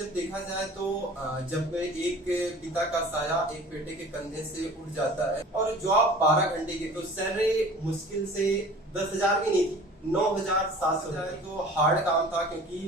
जब देखा जाए तो जब एक पिता का साया एक बेटे के कंधे से उठ जाता है और जॉब 12 घंटे की, तो सैलरी मुश्किल से 10,000 भी नहीं थी, 9,700 तो हार्ड काम था, क्योंकि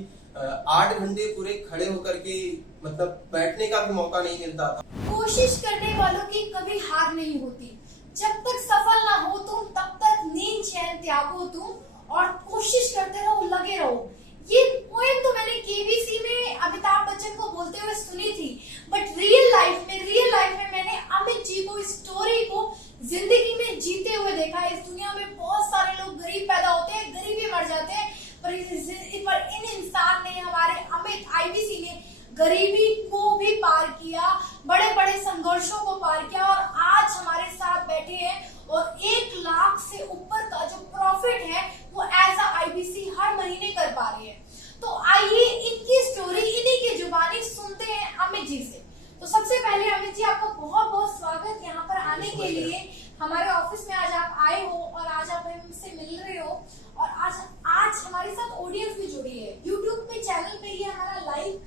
8 घंटे पूरे खड़े होकर के मतलब बैठने का भी मौका नहीं मिलता था। कोशिश करने वालों की कभी हार नहीं होती। जब तक सफल ना हो तुम तब तक नींद चैन त्यागो तुम और कोशिश करते रहो, लगे रहो। ये पोएम तो मैंने केबीसी में अमिताभ बच्चन को बोलते हुए सुनी थी, बट रियल लाइफ में मैंने अमित जी को, इस स्टोरी को जिंदगी में जीते हुए देखा है। इस दुनिया में बहुत सारे लोग गरीब पैदा होते हैं, गरीब ही मर जाते हैं, पर इन इंसान ने, हमारे अमित आईबीसी ने गरीबी को भी पार किया, बड़े बड़े संघर्षों को पार किया और आज हमारे साथ बैठे हैं। और 1 लाख से ऊपर का जो प्रॉफिट है वो एज अ आईबीसी हर महीने कर पा रहे हैं। तो आइए इनकी स्टोरी इन्हीं की जुबानी सुनते हैं अमित जी से। तो सबसे पहले अमित जी, आपका बहुत बहुत स्वागत यहाँ पर आने के लिए। हमारे ऑफिस में आज आप आए हो और आज आप हमसे मिल रहे हो और आज हमारे साथ ऑडियंस भी जुड़ी है। यूट्यूब पे चैनल पे ही हमारा लाइव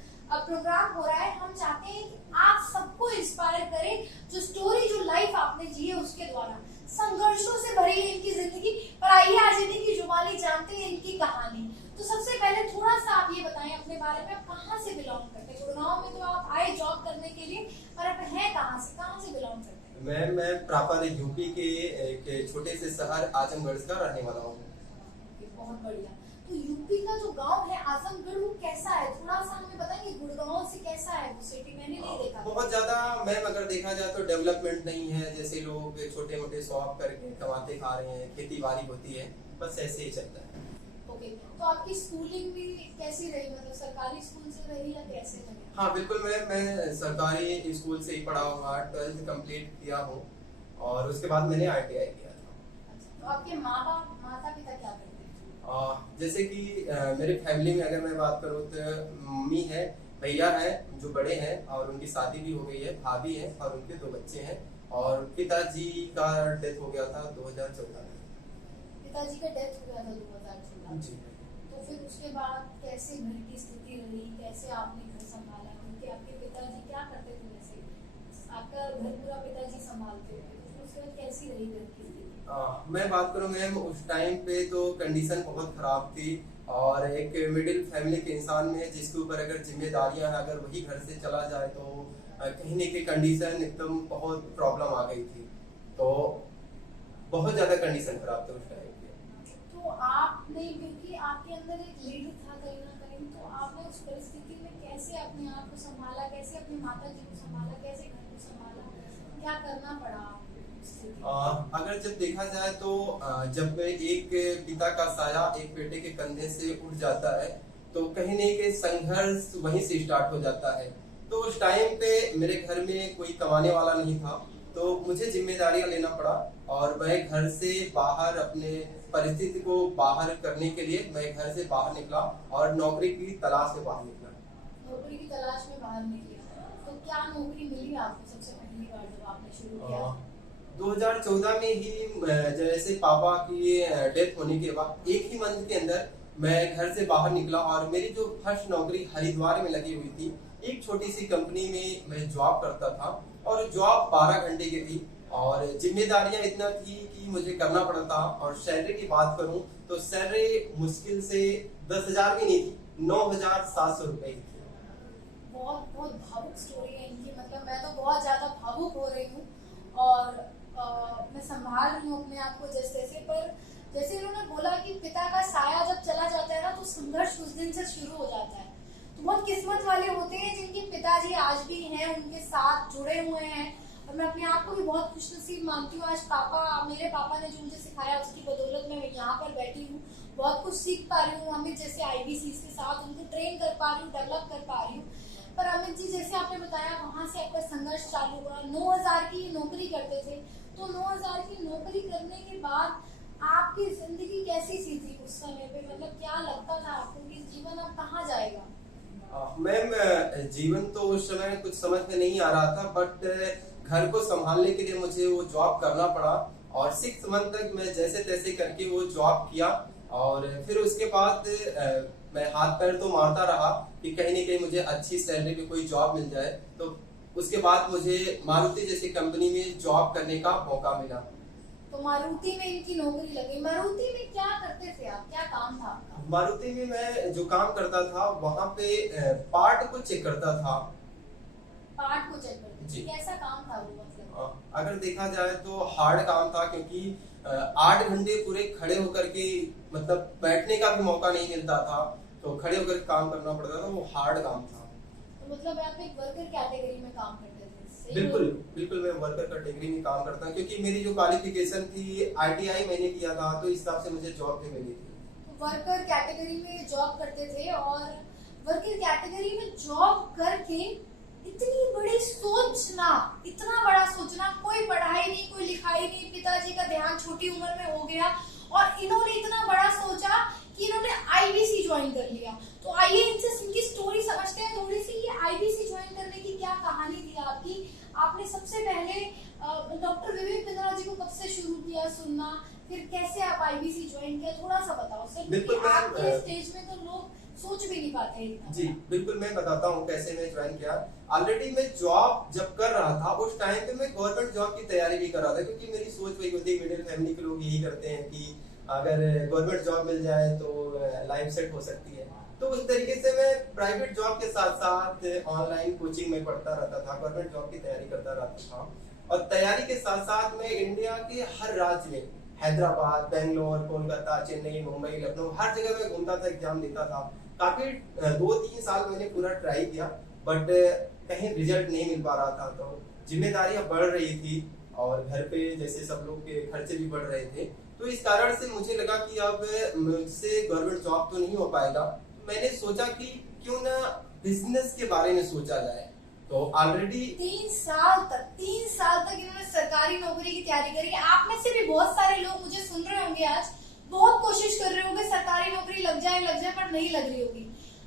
प्रोग्राम हो रहा है। हम चाहते हैं कि आप सबको इंस्पायर करें, जो स्टोरी जो लाइफ आपने जी है उसके द्वारा। संघर्षों से भरी है इनकी जिंदगी, पर आइए आज इनकी जुबानी जानते हैं इनकी कहानी। तो सबसे पहले थोड़ा सा आप ये बताएं अपने बारे में, आप कहाँ से बिलोंग करते हैं? गुड़गांव में तो आप आए जॉब करने के लिए, पर आप हैं कहाँ से बिलोंग करते हैं? मैं प्रॉपर यूपी के एक छोटे से शहर आजमगढ़ का रहने वाला हूँ। बहुत बढ़िया। तो यूपी का जो गांव है आजमगढ़, वो कैसा है? थोड़ा सा हमें बताएंगे, गुड़गांव से कैसा है वो सिटी? मैंने नहीं देखा। बहुत ज्यादा मैम अगर देखा जाए तो डेवलपमेंट नहीं है, जैसे लोग छोटे मोटे शॉप करके कमाते खा रहे हैं, खेती बाड़ी होती है, बस ऐसे ही चलता है। ओके, तो आपकी स्कूलिंग भी कैसी रही? मतलब सरकारी स्कूल से रही या कैसे रही? हाँ बिल्कुल मैम, मैं सरकारी स्कूल से ही पढ़ा हुआ, 12th कंप्लीट किया हूँ और उसके बाद मैंने ITI किया था। अच्छा, तो आपके माता पिता क्या करते हैं? जैसे कि मेरे फैमिली में अगर मैं बात करूँ तो मम्मी है, भैया है जो बड़े हैं और उनकी शादी भी हो गई है, भाभी है और उनके 2 बच्चे हैं, और पिताजी का डेथ हो गया था 2014 में। पिताजी का डेथ हो गया था 2014 जी। तो फिर उसके बाद कैसे घर की स्थिति रही, कैसे आपने घर संभाला? क्योंकि आपके पिताजी क्या करते थे? वैसे आपका घर पूरा पिताजी संभालते थे, तो उसके बाद कैसी रही घर की स्थिति? मैं बात करूं मैम, उस टाइम पे तो कंडीशन बहुत खराब थी और एक मिडिल फैमिली के इंसान में जिसके ऊपर अगर जिम्मेदारियां हैं, अगर वही घर से चला जाए तो कहीं न कहीं कंडीशन एकदम बहुत प्रॉब्लम आ गई थी, तो बहुत ज्यादा कंडीशन खराब था उस टाइम पे। तो आपने, क्योंकि आपके अंदर एक लीड था कहीं ना कहीं, तो आपने उस परिस्थिति में कैसे अपने आप को संभाला, कैसे अपनी माता जी को संभाला, कैसे घर को संभाला, क्या करना पड़ा? अगर जब देखा जाए तो जब एक पिता का साया एक बेटे के कंधे से उठ जाता है तो कहीं न कहीं संघर्ष वहीं से स्टार्ट हो जाता है। तो उस टाइम पे मेरे घर में कोई कमाने वाला नहीं था, तो मुझे जिम्मेदारियां लेना पड़ा और मैं घर से बाहर अपने परिस्थिति को बाहर करने के लिए मैं घर से बाहर निकला और नौकरी की तलाश में बाहर निकला। नौकरी की तलाश में बाहर निकले, तो क्या नौकरी मिली आपको सबसे पहली बार जब आपने शुरू किया? 2014 में ही जैसे पापा की डेथ होने के बाद 1 ही मंथ के अंदर मैं घर से बाहर निकला और मेरी जो फर्स्ट नौकरी हरिद्वार में लगी हुई थी, एक छोटी सी कंपनी में मैं जॉब करता था और जॉब 12 घंटे की थी और जिम्मेदारियां इतना थी कि मुझे करना पड़ता। और सैलरी की बात करूं तो सैलरी मुश्किल से 10,000 भी नहीं थी, 9,700 रुपए थी। बहुत बहुत भावुक स्टोरी है इनकी, मतलब मैं तो बहुत ज्यादा भावुक हो रही हूँ और मैं संभाल रही हूँ अपने आप को जैसे तैसे। पर जैसे उन्होंने बोला कि पिता का साया जब चला जाता है ना तो संघर्ष उस दिन से शुरू हो जाता है। तो बहुत किस्मत वाले होते हैं जिनके पिताजी आज भी हैं, उनके साथ जुड़े हुए हैं। और मैं अपने आप को भी बहुत खुशनसीब मानती हूँ। आज मेरे पापा ने जो मुझे सिखाया उसकी बदौलत मैं यहाँ पर बैठी हूँ, बहुत कुछ सीख पा रही हूँ। अमित जैसे आईबीसी के साथ उनको ट्रेन कर पा रही हूँ, डेवलप कर पा रही हूँ। पर अमित जी, जैसे आपने बताया वहां से आपका संघर्ष चालू हुआ, 9,000 की नौकरी करते थे, तो 9,000 की नौकरी करने के बाद आपकी जिंदगी कैसी सी थी उस समय पे? मतलब क्या लगता था आपको कि जीवन अब कहाँ जाएगा? मैम जीवन तो उस समय कुछ समझ में नहीं आ रहा था, बट घर को संभालने के लिए मुझे वो जॉब करना पड़ा और 6 मंथ तक मैं जैसे तैसे करके वो जॉब किया और फिर उसके बाद मैं हाथ पैर तो मारता रहा कि कहीं ना कहीं मुझे अच्छी सैलरी में कोई जॉब मिल जाए। तो उसके बाद मुझे मारुति जैसी कंपनी में जॉब करने का मौका मिला। तो मारुति में इनकी नौकरी लगी। मारुति में क्या करते थे आप, क्या काम था आपका? मारुति में मैं जो काम करता था वहाँ पे पार्ट को चेक करता था। पार्ट को चेक करते जी। थे, कैसा काम था वो मतलब? अगर देखा जाए तो हार्ड काम था, क्योंकि 8 घंटे पूरे खड़े होकर के, मतलब बैठने का भी मौका नहीं मिलता था, तो खड़े होकर काम करना पड़ता था। वो हार्ड काम था। तो मतलब आप एक वर्कर कैटेगरी में काम करते थे? सही बिल्कुल बोल- बिल्कुल, मैं वर्कर कैटेगरी में काम करता हूँ, क्योंकि मेरी जो क्वालिफिकेशन थी ITI मैंने किया था, तो इस हिसाब से मुझे जॉब भी मिली थी। तो वर्कर कैटेगरी में जॉब करते थे, और वर्कर कैटेगरी में जॉब करके इतनी बड़ी सोचना, इतना बड़ा सोचना, कोई पढ़ाई नहीं, कोई लिखाई नहीं, पिताजी का देहांत छोटी उम्र में हो गया, और इन्होंने इतना बड़ा सोचा कि इन्होंने IBC ज्वाइन कर लिया। तो आइए इनसे इनकी स्टोरी समझते हैं थोड़ी सी। ये IBC ज्वाइन करने की क्या कहानी थी आपकी? आपने सबसे पहले डॉक्टर विवेक बिंद्रा जी को कब से शुरू किया सुनना, फिर कैसे आप IBC ज्वाइन किया, थोड़ा सा बताओ सर, बिल्कुल क्योंकि मैम, आपके स्टेज में तो लोग सोच भी नहीं पाते हैं इतना। जी बिल्कुल, मैं बताता हूँ कैसे मैं ज्वाइन किया। ऑलरेडी मैं जॉब जब कर रहा था, उस टाइम पे मैं गवर्नमेंट जॉब की तैयारी भी कर रहा था, क्योंकि मेरी सोच वही होती है, मिडिल फैमिली के लोग यही करते हैं कि अगर गवर्नमेंट जॉब मिल जाए तो लाइफ सेट हो सकती है। तो उस तरीके से मैं प्राइवेट जॉब के साथ साथ ऑनलाइन कोचिंग में पढ़ता रहता था, गवर्नमेंट जॉब की तैयारी करता रहता था, और तैयारी के साथ साथ मैं इंडिया के हर राज्य में, हैदराबाद, बेंगलोर, कोलकाता, चेन्नई, मुंबई, लखनऊ, हर जगह मैं घूमता था, एग्जाम देता था। काफी 2-3 साल मैंने पूरा ट्राई किया, बट कहीं रिजल्ट नहीं मिल पा रहा था। तो जिम्मेदारियां बढ़ रही थी, और घर पे जैसे सब लोग के खर्चे भी बढ़ रहे थे, तो इस कारण से मुझे लगा कि अब मुझसे गवर्नमेंट जॉब तो नहीं हो पाएगा। मैंने सोचा कि क्यों ना बिजनेस के बारे में सोचा जाए। तो ऑलरेडी 3 साल तक इन्होंने सरकारी नौकरी की तैयारी करी है। आप में से भी बहुत सारे लोग मुझे सुन रहे होंगे आज, बहुत कोशिश कर रहे होंगे सरकारी नौकरी लग जाए, पर नहीं लग रही होगी।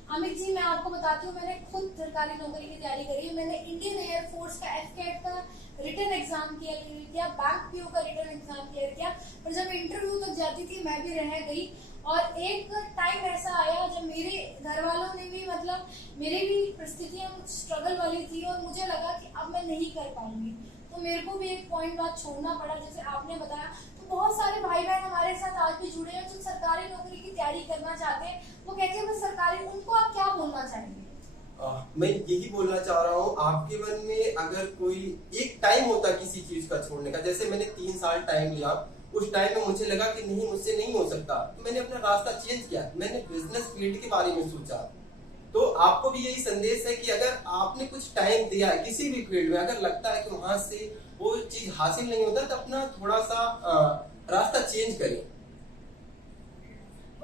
अमित जी, मैं आपको बताती हूँ, मैंने खुद सरकारी नौकरी की तैयारी करी है। मैंने इंडियन एयरफोर्स का FCAT का रिटन एग्जाम किया, बैंक PO का रिटन एग्जाम किया, पर जब इंटरव्यू तक जाती थी मैं भी रह गई। और एक टाइम ऐसा आया जब मेरे घर वालों ने भी, मतलब मेरी भी परिस्थितियां कुछ स्ट्रगल वाली थी, और मुझे लगा कि अब मैं नहीं कर पाऊंगी, तो मेरे को भी एक पॉइंट बाद छोड़ना पड़ा, जैसे आपने बताया। तो बहुत सारे भाई बहन हमारे साथ आज भी जुड़े हैं जो सरकारी नौकरी की तैयारी करना चाहते हैं। वो कहते हैं मैं सरकारी, उनको आप क्या बोलना चाहेंगे? मैं यही बोलना चाह रहा हूँ, आपके मन में अगर कोई एक टाइम होता किसी चीज का छोड़ने का, जैसे मैंने 3 साल टाइम लिया, उस टाइम में मुझे लगा कि नहीं, मुझसे नहीं हो सकता, तो मैंने अपना रास्ता चेंज किया, मैंने बिजनेस फील्ड के बारे में सोचा। तो आपको भी यही संदेश है कि अगर आपने कुछ टाइम दिया है किसी भी फील्ड में, अगर लगता है कि वहां से वो चीज हासिल नहीं होता, तो अपना थोड़ा सा रास्ता चेंज करें।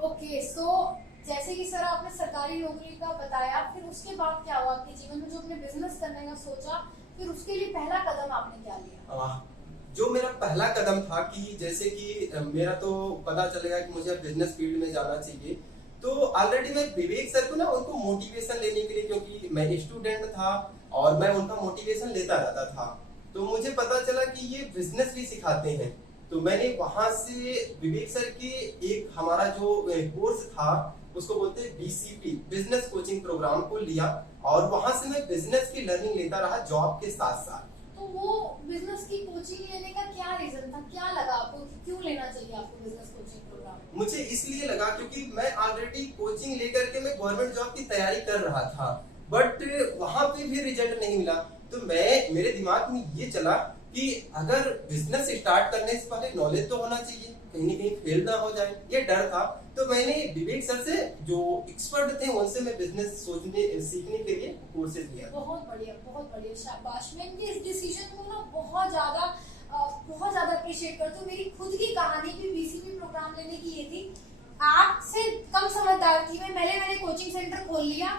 ओके, सो जैसे कि सर आपने सरकारी नौकरी का बताया, फिर उसके बाद क्या हुआ आपके जीवन में, जो आपने बिजनेस करने का सोचा, फिर उसके लिए पहला कदम आपने क्या लिया? जो मेरा पहला कदम था कि जैसे कि मेरा तो पता चलेगा कि मुझे बिजनेस फील्ड में जाना चाहिए, तो ऑलरेडी मैं विवेक सर को ना, उनको मोटिवेशन लेने के लिए, क्योंकि मैं स्टूडेंट था और मैं उनका मोटिवेशन लेता रहता था, तो मुझे पता चला कि ये बिजनेस भी सिखाते हैं। तो मैंने वहां से विवेक सर के एक हमारा जो कोर्स था, उसको बोलते हैं BCP, बिजनेस कोचिंग प्रोग्राम को लिया, और वहां से मैं बिजनेस की लर्निंग लेता रहा जॉब के साथ साथ। तो वो बिजनेस की कोचिंग लेने का क्या रीजन था, क्या लगा आपको कि क्यों लेना चाहिए आपको बिजनेस कोचिंग प्रोग्राम? मुझे इसलिए लगा क्योंकि मैं ऑलरेडी कोचिंग लेकर के मैं गवर्नमेंट जॉब की तैयारी कर रहा था, बट वहां पे भी रिजल्ट नहीं मिला। तो मेरे दिमाग में ये चला कि अगर बिजनेस स्टार्ट करने से पहले नॉलेज तो होना चाहिए, कहीं ना कहीं फेल ना हो जाए, ये डर था। तो मैंने विवेक सर से, जो एक्सपर्ट थे, उनसे मैं बिजनेस सीखने के लिए कोर्सेज लिया। बहुत बढ़िया, शाबाश। मैं इनके इस डिसीजन को ना बहुत ज्यादा अप्रिशिएट करती हूँ। मेरी खुद की कहानी भी BCP प्रोग्राम लेने की ये थी। आपसे कम समझदार थी मैं, मैंने कोचिंग सेंटर खोल लिया,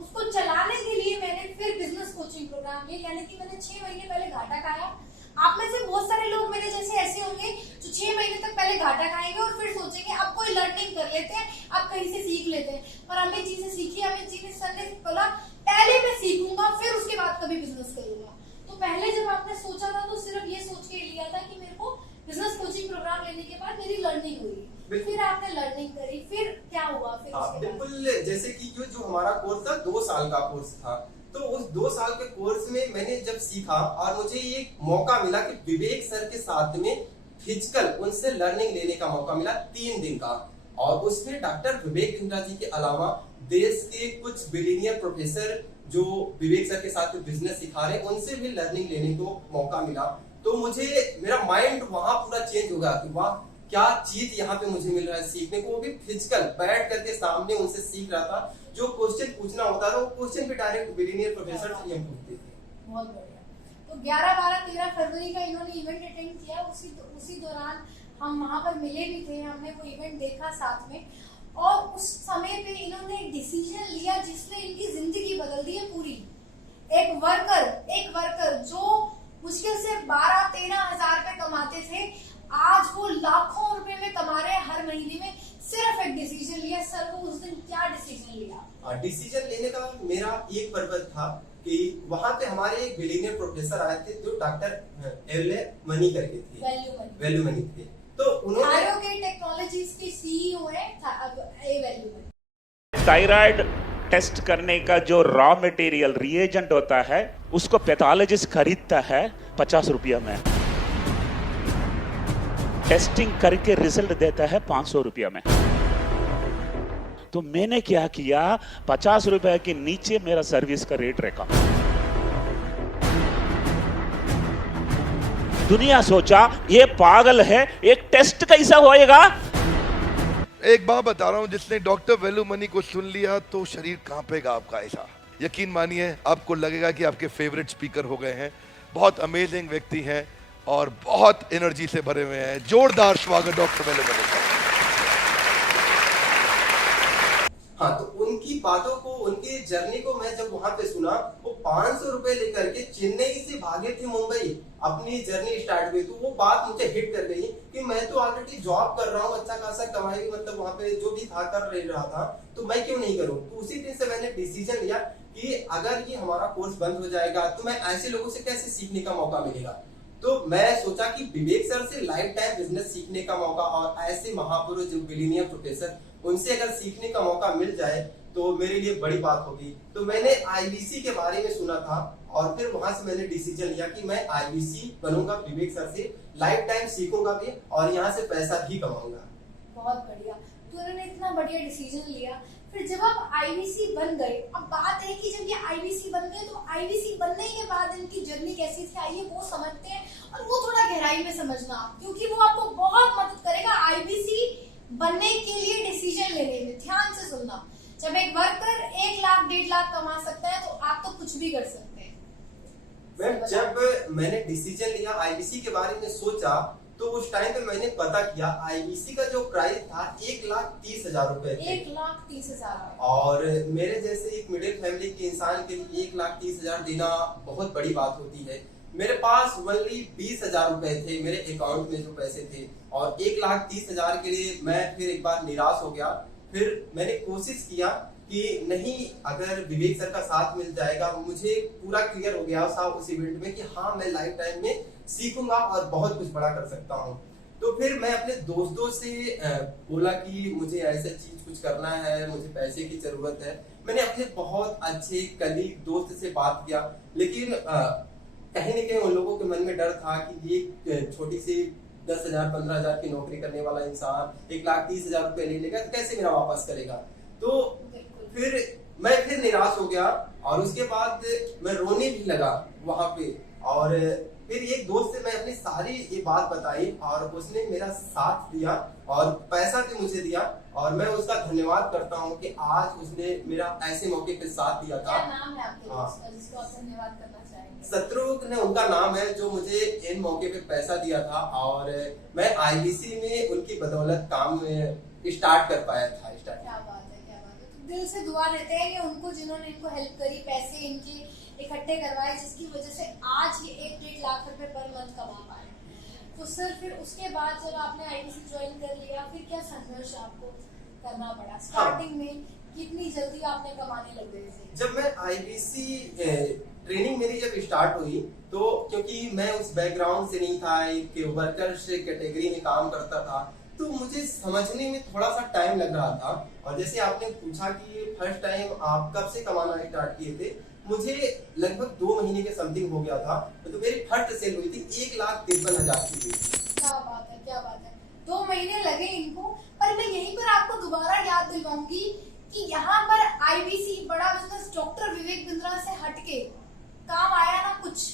उसको चलाने के लिए मैंने फिर बिजनेस कोचिंग प्रोग्राम लिया, यानी कि मैंने 6 महीने पहले घाटा खाया। आप में से बहुत सारे लोग मेरे जैसे ऐसे होंगे जो 6 महीने तक पहले घाटा खाएंगे और फिर सोचेंगे अब कोई लर्निंग कर लेते हैं, अब कहीं से सीख लेते हैं। पर अमित जी से सीखी, अमित जी ने सर ने बोला पहले मैं सीखूंगा फिर उसके बाद कभी बिजनेस करूंगा। तो पहले जब आपने सोचा था तो सिर्फ ये सोच के लिया था कि मेरे को बिजनेस कोचिंग प्रोग्राम लेने के बाद मेरी लर्निंग हुई। फिर आपने लर्निंग करी, फिर क्या हुआ फिर हाँ उसके बाद? बिल्कुल, जैसे कि जो हमारा कोर्स था 2 साल का कोर्स था, तो उस 2 साल के कोर्स में मैंने जब सीखा और मुझे ये मौका मिला कि विवेक सर के साथ में फिजिकल उनसे लर्निंग लेने का मौका मिला 3 दिन का। और उसमें डॉक्टर विवेक बिंद्रा जी के अलावा देश के कुछ बिलियनियर प्रोफेसर जो विवेक सर के साथ बिजनेस सिखा रहे हैं, उनसे भी लर्निंग लेने को मौका मिला। तो मुझे मेरा माइंड वहां पूरा चेंज हो गया कि वाह क्या चीज यहाँ पे मुझे मिल रहा है सीखने को, वो भी फिजिकल बैठ करके सामने उनसे सीख रहा था। जो क्वेश्चन पूछना होता था वो क्वेश्चन भी डायरेक्ट बिलियनियर प्रोफेसर से ही हम पूछते थे। बहुत बढ़िया। तो 11, 12, 13 फरवरी का इन्होंने इवेंट अटेंड किया, उसी दौरान हम वहां पर मिले भी थे, हमने वो इवेंट देखा साथ में। और उस समय पे इन्होंने एक डिसीजन लिया जिसने इनकी जिंदगी बदल दी है पूरी। एक वर्कर जो मुश्किल से 12-13 हजार रुपए कमाते थे, आज वो लाखों रुपए में कमा रहे हैं हर महीने में, सिर्फ एक डिसीजन लिया। सर वो उस दिन क्या डिसीजन लिया? डिसीजन लेने का मेरा एक पर्पज था कि वहां पे हमारे एक बिलियनियर प्रोफेसर आए थे जो डॉक्टर एल मनी करके थे, वैल्यू मनी थे। तो उन्होंने टेक्नोलॉजीज के सीईओ है वैल्यू मनी। थायराइड टेस्ट करने का जो रॉ मटेरियल रिएजेंट होता है उसको पैथोलॉजिस्ट खरीदता है 50 रुपया में, टेस्टिंग करके रिजल्ट देता है 500 रुपया में। तो मैंने क्या किया, 50 रुपए के नीचे मेरा सर्विस का रेट रखा। दुनिया सोचा ये पागल है, एक टेस्ट कैसा होएगा। एक बात बता रहा हूं, जिसने डॉक्टर वैल्यू मनी को सुन लिया तो शरीर कांपेगा आपका। ऐसा यकीन मानिए, आपको लगेगा कि आपके फेवरेट स्पीकर हो गए हैं। बहुत अमेजिंग व्यक्ति हैं और बहुत एनर्जी से भरे हुए हैं। जोरदार स्वागत डॉक्टर वैल्यू मनी का। हाँ, तो उनकी बातों को, उनकी जर्नी को मैं जब वहां पे सुना, वो 500 रुपए लेकर के चेन्नई से भागे थे मुंबई अपनी जर्नी स्टार्ट हुई। तो वो बात मुझे हिट कर गई कि मैं तो ऑलरेडी जॉब कर रहा हूँ, अच्छा खासा कमाई, मतलब वहां पे जो भी था कर रहा था, तो मैं क्यों नहीं करूँ। तो उसी दिन से मैंने डिसीजन लिया कि अगर ये हमारा कोर्स बंद हो जाएगा तो मैं ऐसे लोगों से कैसे सीखने का मौका मिलेगा। तो मैं सोचा कि विवेक सर से लाइफ टाइम बिजनेस सीखने का मौका और ऐसे महापुरुष जो बिलियनियर प्रोफेसर, उनसे अगर सीखने का मौका मिल जाए तो मेरे लिए बड़ी बात होगी। तो मैंने आईबीसी के बारे में सुना था और फिर वहां से मैंने डिसीजन लिया कि मैं आईबीसी बनूंगा, विवेक सर से लाइफ टाइम सीखूंगा भी और यहाँ से पैसा भी कमाऊंगा। बहुत बढ़िया। तो उन्होंने इतना बढ़िया डिसीजन लिया। फिर जब आप आईबीसी बन गए, अब बात है कि जब ये आईबीसी बन गए तो आईबीसी बनने के बाद इनकी जर्नी कैसी थी, आइए वो समझते हैं और वो थोड़ा गहराई में समझना, क्योंकि वो आपको बहुत मदद करेगा आईबीसी बनने के लिए डिसीजन लेने में। ध्यान से सुनना, जब एक वर्कर 1 लाख 1.5 लाख कमा सकता है तो आप तो कुछ भी कर सकते हैं। मैम, जब मैंने डिसीजन लिया, आईबीसी के बारे में सोचा, तो उस टाइम पे मैंने पता किया आईबीसी का जो प्राइस था 1,30,000 रुपए थे। 1,30,000। और मेरे जैसे एक मिडिल फैमिली के इंसान के लिए 1,30,000 देना बहुत बड़ी बात होती है। मेरे पास ओनली 20,000 रुपए थे मेरे अकाउंट में जो पैसे थे, और 1,30,000 के लिए मैं फिर एक बार निराश हो गया। फिर मैंने कोशिश किया कि नहीं, अगर विवेक सर का साथ मिल जाएगा, मुझे पूरा क्लियर हो गया था उस इवेंट में कि हाँ मैं लाइफ टाइम में सीखूंगा और बहुत कुछ बड़ा कर सकता हूँ। तो फिर मैं अपने दोस्तों से बोला कि मुझे ऐसा चीज कुछ करना है, मुझे पैसे की जरूरत है। मैंने अपने बहुत अच्छे कलीग दोस्त से बात किया, लेकिन कहीं न कहीं उन लोगों के मन में डर था कि ये छोटी सी 10,000 15,000 की नौकरी करने वाला इंसान 1,30,000 रुपए ले लेगा तो कैसे मेरा वापस करेगा। तो फिर मैं निराश हो गया और उसके बाद मैं रोने भी लगा वहां पे। और फिर एक दोस्त से मैं अपनी सारी ये बात बताई और उसने मेरा साथ दिया और पैसा भी मुझे दिया, और मैं उसका धन्यवाद करता हूँ कि आज उसने मेरा ऐसे मौके पे साथ दिया था। क्या नाम है आपके दोस्त का जिसको आप धन्यवाद करना चाहेंगे? शत्रुघ्न उनका नाम है, जो मुझे इन मौके पे पैसा दिया था और मैं आईबीसी में उनकी बदौलत काम स्टार्ट कर पाया था। क्या बात है, क्या बात है। तो दिल से दुआ देते हैं कि उनको, जिन्होंने इनको हेल्प करी, पैसे इनके इकट्ठे करवाए, जिसकी वजह से आज ये 1-1.5 लाख रुपए पर मंथ कमा पाए। तो सर फिर उसके बाद जब आपने आईबीसी ज्वाइन कर लिया, फिर क्या संघर्ष आपको करना पड़ा? स्टार्टिंग में कितनी जल्दी आपने कमाने लग गए थे? जब मैं आईबीसी ट्रेनिंग मेरी जब स्टार्ट हुई, तो क्योंकि मैं उस बैकग्राउंड से नहीं था, एक वर्कर कैटेगरी में काम करता था, तो मुझे समझने में थोड़ा सा टाइम लग रहा था। और जैसे आपने पूछा कि ये फर्स्ट टाइम आप कब से कमाना स्टार्ट किए थे, मुझे लगभग 2 महीने के समथिंग हो गया था। तो मेरी फर्स्ट सेल हुई थी 1,53,000 की हुई। क्या बात है, क्या बात है। 2 महीने लगे इनको। पर मैं यहीं पर आपको दोबारा याद दिलवाऊंगी कि यहाँ पर आईबीसी बड़ा बिजनेस डॉक्टर विवेक बिंद्रा से हटके काम आया ना कुछ,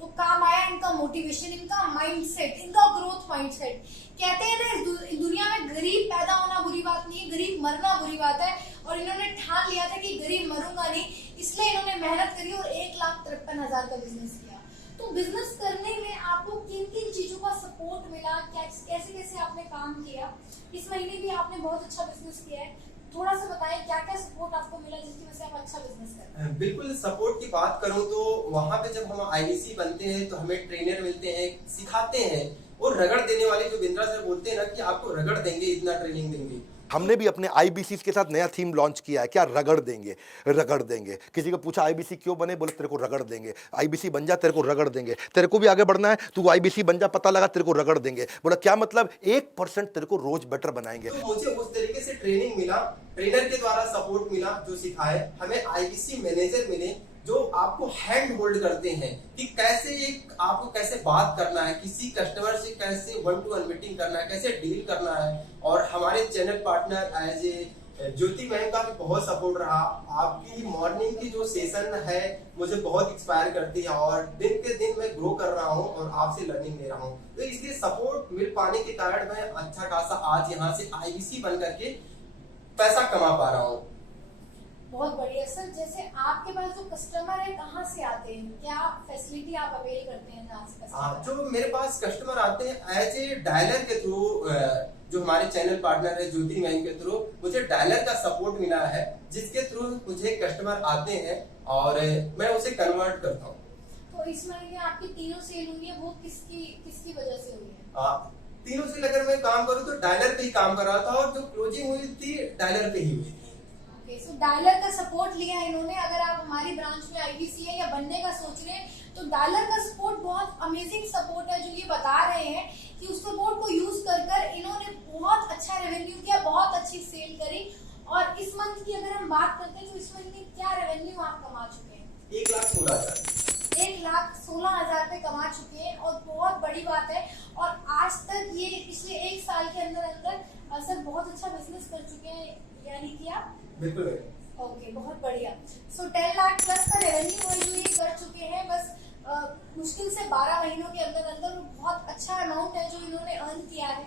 तो काम आया इनका मोटिवेशन, इनका माइंडसेट, इनका ग्रोथ माइंडसेट। कहते हैं ना इस दुनिया में गरीब पैदा होना बुरी बात नहीं है, गरीब मरना बुरी बात है। और इन्होंने ठान लिया था कि गरीब मरूंगा नहीं, इसलिए इन्होंने मेहनत करी और 1,53,000 का बिजनेस किया। तो बिजनेस करने में आपको किन किन चीजों का सपोर्ट मिला, कैसे कैसे आपने काम किया? इस महीने भी आपने बहुत अच्छा बिजनेस किया है, थोड़ा सा बताएं क्या क्या सपोर्ट आपको मिला जिसकी वजह से आप अच्छा बिजनेस कर रहे हैं? बिल्कुल, सपोर्ट की बात करूं तो वहां पे जब हम आईबीसी बनते हैं तो हमें ट्रेनर मिलते हैं, सिखाते हैं। और रगड़ देने वाले जो बिंद्रा सर बोलते हैं ना कि आपको रगड़ देंगे, इतना ट्रेनिंग देंगे। हमने भी अपने आईबीसी के साथ नया थीम लॉन्च किया है, क्या रगड़ देंगे, रगड़ देंगे। किसी को पूछा आईबीसी क्यों बने, बोले तेरे को रगड़ देंगे। आईबीसी बन जा, तेरे को रगड़ देंगे। तेरे को भी आगे बढ़ना है, तू आईबीसी बन जा, पता लगा, तेरे को रगड़ देंगे। बोला क्या मतलब, 1% तेरे को रोज बेटर बनाएंगे। तो मुझे उस तरीके से ट्रेनिंग मिला, ट्रेनर के द्वारा सपोर्ट मिला जो सिखाए। हमें आईबीसी मैनेजर मिले जो आपको हैंड होल्ड करते हैं कि कैसे आपको कैसे बात करना है, किसी कस्टमर से कैसे 1-to-1 मीटिंग करना है, कैसे डील करना है। और हमारे channel partner as a Jyoti ma'am का भी बहुत सपोर्ट रहा। आपकी मॉर्निंग की जो सेशन है मुझे बहुत इंस्पायर करती है और दिन के दिन मैं ग्रो कर रहा हूँ और आपसे लर्निंग ले रहा हूँ। तो इसलिए सपोर्ट मिल पाने के कारण मैं अच्छा खासा आज यहाँ से आईबीसी बन करके पैसा कमा पा रहा हूँ। बहुत बढ़िया सर। जैसे आपके पास जो कस्टमर है कहाँ से आते हैं, क्या फैसिलिटी आप अवेल करते हैं जहाँ से कस्टमर? जो मेरे पास कस्टमर आते हैं एज ए डायलर के थ्रू, जो हमारे चैनल पार्टनर है ज्योति मैम के थ्रू मुझे डायलर का सपोर्ट मिला है, जिसके थ्रू मुझे कस्टमर आते हैं और मैं उसे कन्वर्ट करता हूँ। तो इस महीने आपकी तीनों सेल हुई है, वो किसकी वजह से हुई है? तीनों सेल अगर मैं काम करूँ तो डायलर पे ही काम कर रहा था और जो क्लोजिंग हुई थी डायलर पे ही हुई थी। सो डायलर का सपोर्ट लिया है इन्होंने। अगर आप हमारी ब्रांच में आईबीसी है या बनने का सोच रहे हैं तो डायलर का सपोर्ट बहुत अमेजिंग सपोर्ट है, जो ये बता रहे हैं कि उस सपोर्ट को यूज कर इन्होंने बहुत अच्छा रेवेन्यू किया, बहुत अच्छी सेल करी। और इस मंथ की अगर हम बात करते हैं तो इस महीने क्या रेवेन्यू आप कमा चुके हैं? 1,16,000। 1,16,000 पे कमा चुके हैं और बहुत बड़ी बात है। और आज तक ये पिछले 1 साल के अंदर सर बहुत अच्छा बिजनेस कर चुके हैं, यानी कि आप बिल्कुल। ओके, बहुत बढ़िया। सो 10 लाख प्लस का रेवेन्यू जो ये कर चुके हैं, बस मुश्किल से 12 महीनों के अंदर बहुत अच्छा अमाउंट है जो इन्होंने अर्न किया है।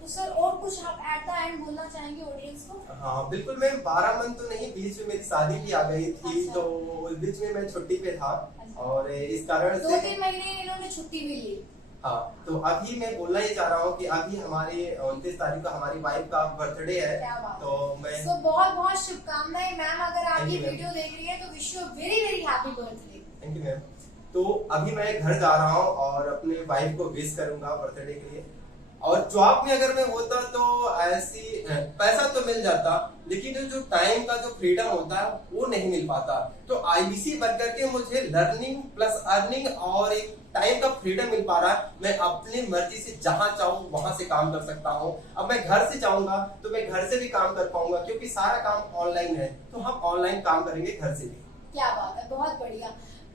तो सर और कुछ आप एट द एंड बोलना चाहेंगे ऑडियंस को? हाँ बिल्कुल, मैं 12 मंथ तो नहीं, बीच में मेरी शादी भी आ गई थी। अच्छा। तो उस बीच में मैं छुट्टी पे था। अच्छा। और इस कारण से 2-3 महीने इन्होंने छुट्टी भी ली। हाँ, तो अभी मैं बोलना ही चाह रहा हूँ कि अभी हमारी 29 तारीख का हमारी वाइफ का बर्थडे है। क्या बात तो मैं बहुत बहुत शुभकामनाएं मैम। अगर आप Thank ये you, ma'am. वीडियो देख रही है तो wish you very very happy birthday. Thank you ma'am. तो अभी मैं घर जा रहा हूँ और अपने वाइफ को विश करूंगा बर्थडे के लिए। और जॉब में अगर मैं होता तो ऐसी पैसा तो मिल जाता, लेकिन जो टाइम का जो फ्रीडम होता है वो नहीं मिल पाता। तो आईबीसी बन करके मुझे लर्निंग प्लस अर्निंग और एक टाइम का फ्रीडम मिल पा रहा है। मैं अपनी मर्जी से जहां चाहूँ वहां से काम कर सकता हूँ। अब मैं घर से जाऊंगा तो मैं घर से भी काम कर पाऊंगा, क्योंकि सारा काम ऑनलाइन है। तो हम ऑनलाइन काम करेंगे घर से भी। क्या बात है, बहुत बढ़िया।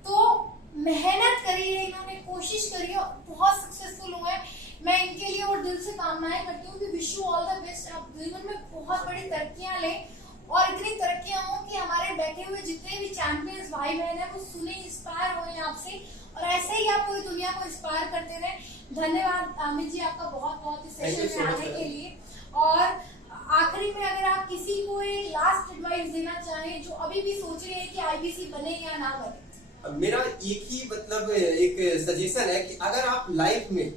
तो मेहनत करी है इन्होंने, कोशिश करी है, बहुत सक्सेसफुल हुए हैं। मैं इनके लिए और दिल से कामनाएं करती हूँ कि wish you all the best. आप जीवन में बहुत बड़ी तरक्कियां लें और इतनी तरक्कियां हो कि हमारे बैठे हुए जितने भी चैंपियंस भाई बहन है वो सुने, इंस्पायर हुए आपसे, और ऐसे ही आप पूरी दुनिया को इंस्पायर करते रहे। धन्यवाद अमित जी आपका बहुत बहुत इस सेशन में आने के लिए। और आखिरी में अगर आप किसी को एक लास्ट एडवाइस देना चाहें जो अभी भी सोच रहे हैं कि आईबीसी बने या ना बने? मेरा एक ही मतलब एक सजेशन है कि अगर आप लाइफ में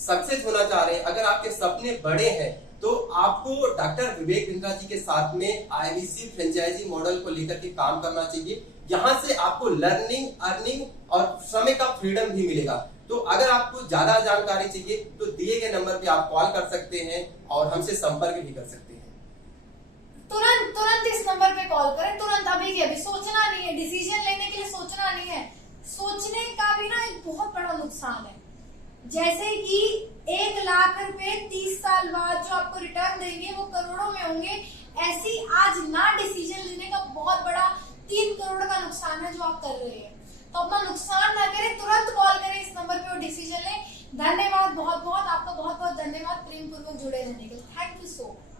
सक्सेस होना चाह रहे हैं, अगर आपके सपने बड़े हैं, तो आपको डॉक्टर विवेक बिंद्रा जी के साथ में आईबीसी फ्रेंचाइजी मॉडल को लेकर के काम करना चाहिए। यहाँ से आपको लर्निंग, अर्निंग और समय का फ्रीडम भी मिलेगा। तो अगर आपको ज्यादा जानकारी चाहिए तो दिए गए नंबर पे आप कॉल कर सकते हैं और हमसे संपर्क भी कर सकते हैं। तुरंत इस नंबर पे कॉल करें, तुरंत, अभी के अभी। सोचना नहीं है, डिसीजन लेने के लिए सोचना नहीं है। सोचने का भी ना एक बहुत बड़ा नुकसान है। जैसे कि 1 लाख रुपए 30 साल बाद जो आपको रिटर्न देंगे वो करोड़ों में होंगे, ऐसी आज ना डिसीजन लेने का बहुत बड़ा 3 करोड़ का नुकसान है जो आप कर रहे हैं। तो अपना नुकसान ना करें, तुरंत कॉल करें इस नंबर पे और डिसीजन लें। धन्यवाद, बहुत बहुत आपका बहुत बहुत धन्यवाद प्रेम पूर्वक जुड़े रहने के लिए। Thank you so much.